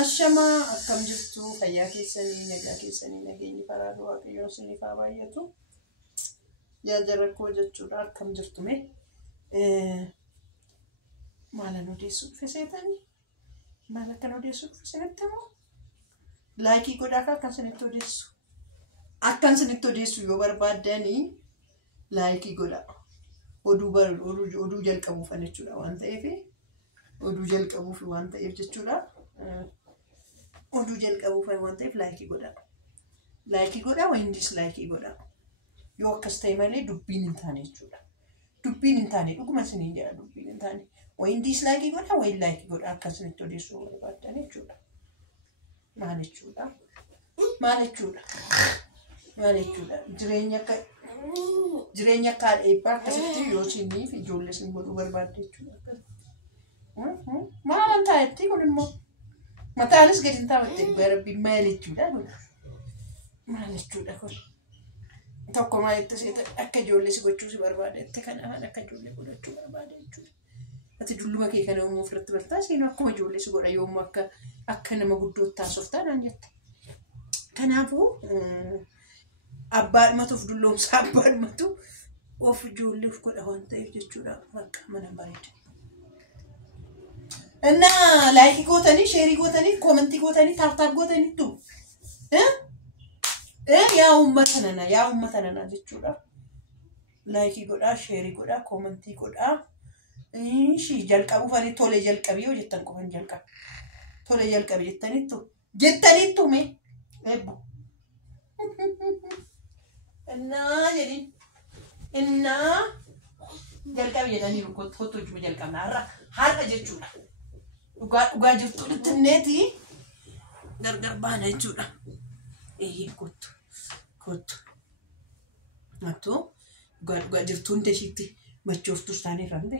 Ashama akkam jirtu fayyaa keessanii nagaa keessanii nageenyi faraaduu waaqayyoon isiniif haa baay'atu. Yaa jarrakkoo jechuudha akkam jirtu mee maalan odeessuu dhufe seetanii maal akkan odeessuu dhufe seetti immoo laayikii godhaa akkan isinitti odeessu yoo barbaaddanii laayikii godhaa oduu jalqabuuf jechuudha waan ta'eef oduu jalqabuuf waan ta'eef jechuudha. Oduu jalqabuuf waan ta'eef laayikii godhaa waan dislaayikii godhaa yoo akkas ta'e malee dubbiin hin taane jechuudha. Dubbiin hin taane dhuguma isiniin jedha dubbiin hin taane waan dislaayikii godhaa waan laayikii godhaa akka isinitti odeessuu barbaadan jechuudha. Maal jechuudha jireenya akka eebbaa akkasitti yoo isiniif ijoollee isin godhuu barbaadde jechuudha. Maal ta'etti kun immoo mataanis gadi hin taa'atte dhugaa rabbiin maal jechuudha kun tokko maal itti seeta akka ijoollee si gochuu si barbaadetti kanaafan akka ijoollee godhachuu barbaade jechuudha. Ati dulluma kee kana uumuu ofirratti bartaa seenuu akkuma ijoollee si godha yoomuu akka nama guddootti taasoftaa naan jette. Kanaafuu abbaadhumatuuf dulloomsa abbaadhumatu of ijoolleef godha waan ta'eef jechuudha. Bakka mana bareeda. እና ላይክ ጎተኒ ሼሪ ጎተኒ ኮሜንት ጎተኒ ታፕታፕ ጎተኒ ቱ ያው መተነና ጀቹዳ ላይክ ጎዳ ሼሪ ጎዳ ኮሜንት ጎዳ እሺ ጀልቀቡ ፈሪ ቶሌ ጀልቀቢዮ ጀተን ቆፈን ጀልቀ ቶሌ ጀልቀቢ ጀተኒቱ ሜ ኤቡ እና ጀልቀቢ የዳኒ ፎቶጁ ጀልቀና ሀራ ጀቹዳ dhugaa jirtu ittineeti gargar baana jechuudha. Kottu dhugaa jirtu hunda ishiitti machooftuus taanee rande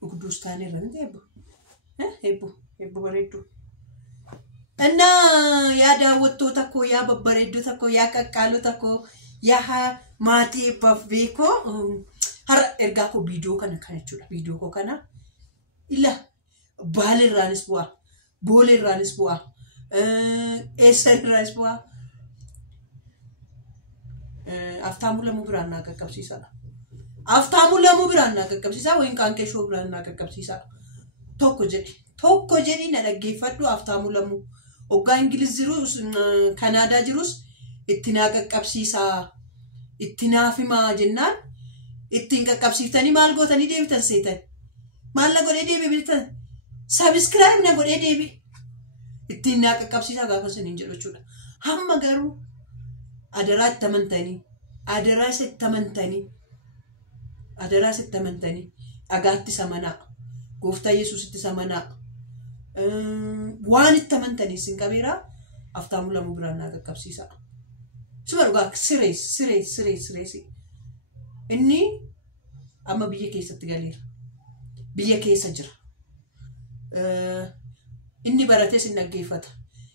dhugduus taanee rande eebbu bareeddu. እና yaa daawwattoota koo yaa babbareeddota koo yaa qaqqaalota koo yaa maatii baffee koo har'a ergaa koo viidiyoo kana jechuudha. Viidiyoo koo kana illa Baalee irraanis bu'aa, Boolee irraanis bu'aa, Eessar irraanis bu'aa. Aftaamuu lamuu biraan naa qaqqabsiisaadha. Aftaamuu lamuu biraan naa qaqqabsiisaa wayin qaanqeeshoo biraan naa qaqqabsiisaadha. Tokko jedhi na dhaggeeffadhu aftaamuu lamuu. Hoggaa Ingiliz jirus Kanaadaa jirus itti naa qaqqabsiisaa. Itti naaf himaa jennaan ittiin qaqqabsiiftanii maal gootanii deebitan seetan. Maal na godhee deebitan. Subscribe na godhee deebi ittiin naa qaqqabsiisaa gaafa siniin jedhu jechuudha. Hamma garuu adaraa itti amantanii dhagaatti samanaa gooftaa Yesuusitti samanaa waan itti amantanii sin qabeeraa aftaamuu lamuu biraan naa qaqqabsiisaa. Suma dhugaa sirees inni amma biyya keessatti galeera biyya keessa jira. Inni baratee sin dhaggeeffata.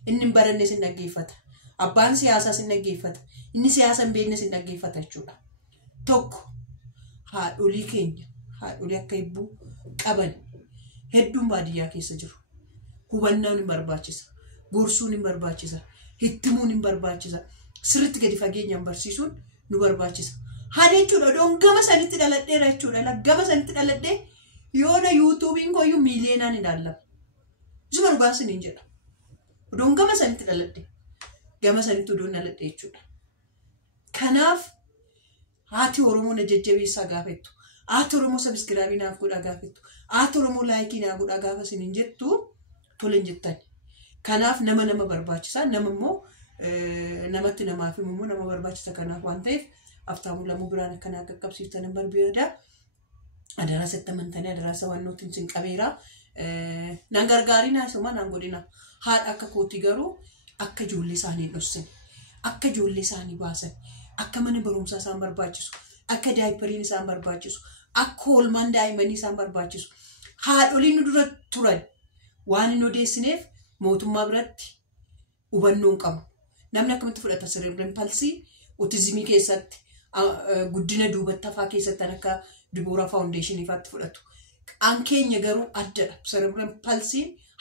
Inni hin baranne sin dhaggeeffata. Abbaan siyaasaa sin dhaggeeffata. Inni siyaasa hin beekne sin dhaggeeffata jechuudha. Tokko haadholii keenya haadholii akka eebbuu qaban hedduun baadiyyaa keessa jiru. Hubannaan hin barbaachisa. Gorsuun hin barbaachisa. Hittimuun hin barbaachisa. Sirriitti gadi fageenyaan barsiisuun nu barbaachisa. Haa jechuudha odoon gama sanitti dhaladheera jechuudha. Gama sanitti dhaladhee yoona yuutuubiin kooyyuu miiliyeenaan ilaalama. Zuma dhugaa siniin jedha. Odoon gama sanitti dhaladhe. Gama sanitti odoon dhaladhe jechuudha. Kanaaf haati Oromoo na jajjabeessaa gaafettu. Haati Oromoo sabiskiraabii naaf godhaa gaafettu. Haati Oromoo laayikii naaf godhaa gaafa siniin jettu toleen jettani. Kanaaf nama barbaachisaa. Nama immoo namatti namaaf immoo nama barbaachisa kanaaf waan ta'eef aftaamuu lamuu biraan akkanaa qaqqabsiiftan hin barbaada. Adaraa sitti amantanii adaraa isa waan nuti hin qabeera. Nan gargaarinaa isuma nan godhina. Haadha akka kootii garuu akka ijoollee isaanii dhossine. Akka ijoollee isaanii baasan. Akka mana barumsaa isaan barbaachisu. Akka daayipariin isaan barbaachisu. Akka oolmaan daa'immanii isaan barbaachisu. Haadholiin nu dura turan waan hin odeessineef mootummaa biratti hubannoo hin qabu. Namni akkamitti fudhata cerebral palsy otizimii keessatti guddina duubatti hafaa keessatti akka Dibora Foundation ifatti fudhatu. Ankeenya garuu addadha. Cerebral palsy